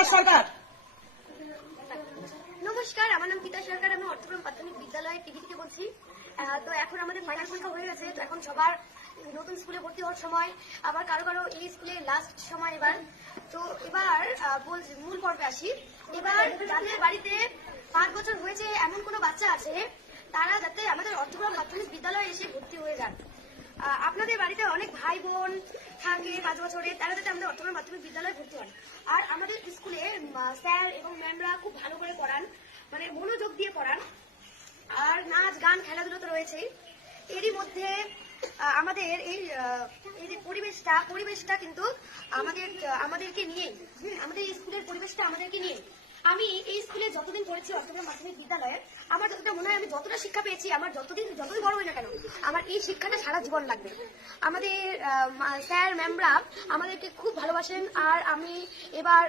বিকাশ সরকার। নমস্কার, আমার নাম গীতা সরকার, আমি অর্থক্রম প্রাথমিক বিদ্যালয় টিভি থেকে বলছি তো এখন আমাদের ফাইনাল পরীক্ষা হয়ে গেছে, তো এখন সবার নতুন স্কুলে ভর্তি হওয়ার সময়, আবার কারও কারও এই স্কুলে লাস্ট সময় এবার। তো এবার বলছি মূল পর্বে আসি। এবার যাদের বাড়িতে পাঁচ বছর হয়েছে, এমন কোনো বাচ্চা আছে, তারা যাতে আমাদের অর্থক্রম প্রাথমিক বিদ্যালয়ে এসে ভর্তি হয়ে যান। আপনাদের বাড়িতে অনেক ভাই বোন থাকে পাঁচ বছরের তারা যাতে আমাদের অর্থক্রম প্রাথমিক বিদ্যালয়ে ভর্তি হন। আর আমাদের স্কুলে স্যার এবং ম্যামরা খুব ভালো করে পড়ান মানে মনোযোগ দিয়ে পড়ান। আর নাচ, গান, খেলাধুলো তো রয়েছেই। এরই মধ্যে আমাদের এই এই যে পরিবেশটা পরিবেশটা কিন্তু আমাদের, আমাদেরকে নিয়ে আমাদের স্কুলের পরিবেশটা আমাদেরকে নিয়ে আমি এই স্কুলে যতদিন পড়েছি অষ্টম মাধ্যমিক বিদ্যালয়ে হয় আমি যতটা শিক্ষা পেয়েছি, আমার যতদিন, যতই বড় হই না কেন, আমার এই শিক্ষাটা সারা জীবন লাগবে। আমাদের স্যার ম্যামরা আমাদেরকে খুব ভালোবাসেন, আর আমি এবার